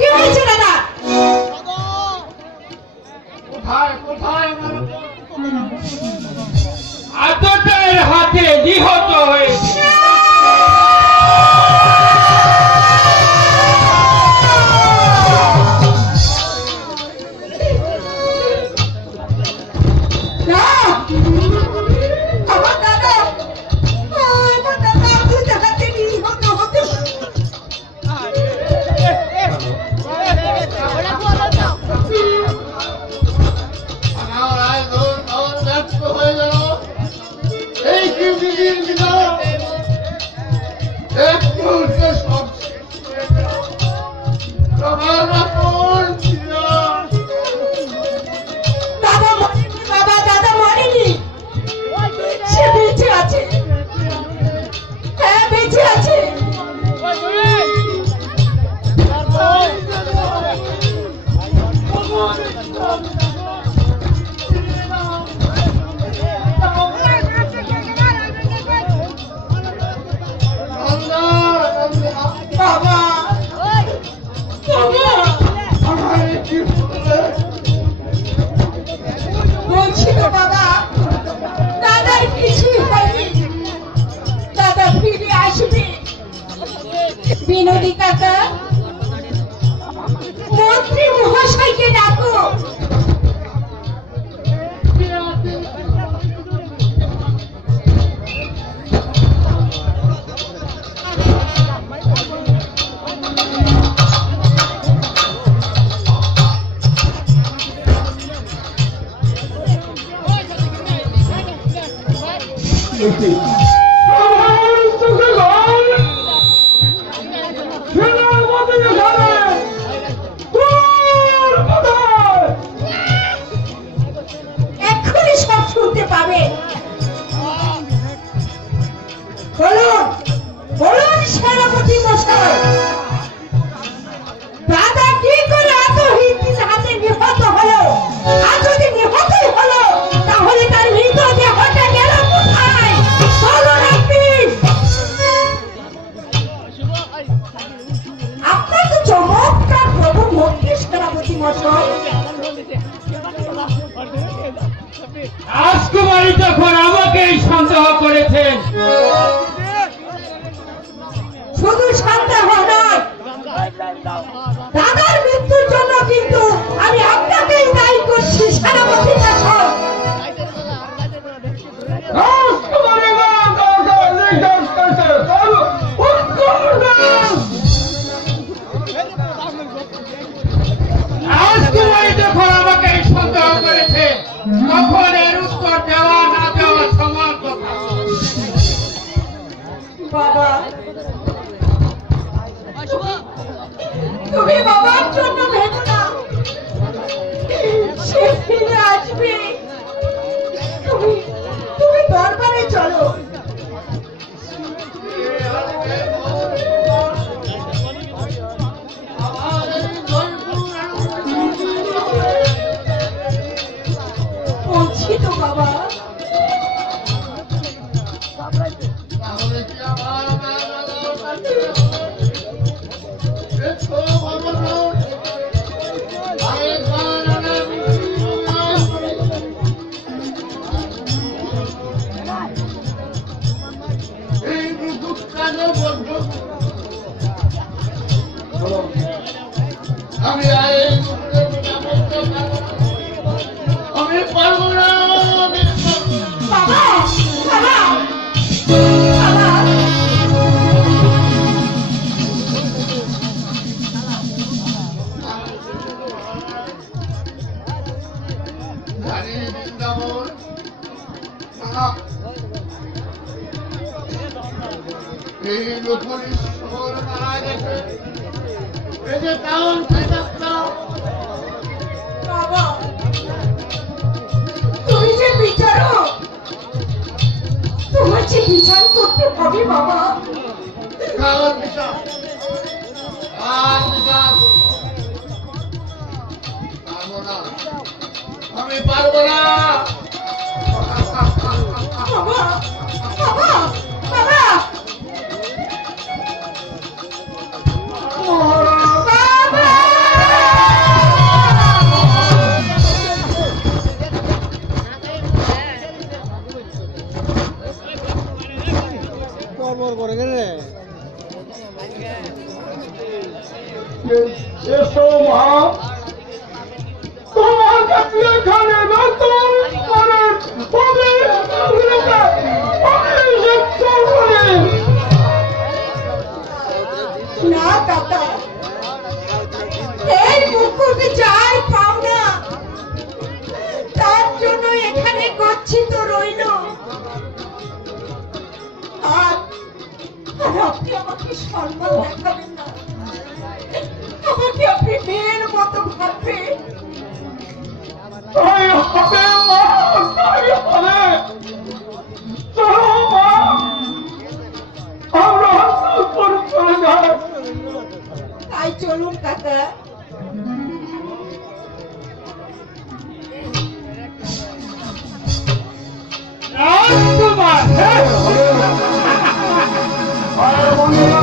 কি হয়েছে দাদা? কোথায় কোথায় আততায়ীর হাতে নিহত হয়েছে। বিনোদী কাকা, মন্ত্রী মহাশয়কে ডাকো। এক্ষুনি সব শুনতে পাবে। বলুন বলুন সেনাপতি মশাই, দাদা কি করে এত হিন্দির হাতে নিহত হলো? আর যদি নিহতই হলো তাহলে তার মৃতদেহটা গেল কোথায়? বলুন আপনি। আপনার তো চমৎকার প্রভু মন্ত্রী সেনাপতি মশাই। রাজকুমারী তখন আমাকেই সন্দেহ করেছেন। শুধু সন্দেহ নয়, দাদার মৃত্যুর জন্য কিন্তু আমি আপনাকেই দায়ী করছি সেনাপতি মশাই। রাজকুমারী যখন আমাকেই সন্দেহ করেছে তখন এর উত্তর দেওয়া না দেওয়া সমান কথা। বাবা, তুমি বাবার জন্য ভেবো না, সে ফিরে আসবে। তুমি তুমি দরবারে চলো। বলছি তো বাবা। আমি আমি পারবো না। বাবা বাবা বাবা, এই লোকের শহর মারা গেছে। এই যে টাউন বাবা, তুমি যে বিচারক, তোমার যে বিচার করতে হবে বাবা। আমি পারবো না। বাবা বাবা বাবা, বাবা এসো মা, তোমার কাছে এখানে নতুন করে না কাকা, এই মুকুট যার পাওনা তার জন্য এখানে গচ্ছিত রইল। আর আর আপনি আমাকে সম্মান দেখাবেন না, আমাকে আপনি মেয়ের মতো ভাববেন। তাই হবে মা, তাই হবে। চলো মা, আমরা উপর চলে যাই। তাই চলুন কাকা। রাজকুমার আরে বন্ধুরা,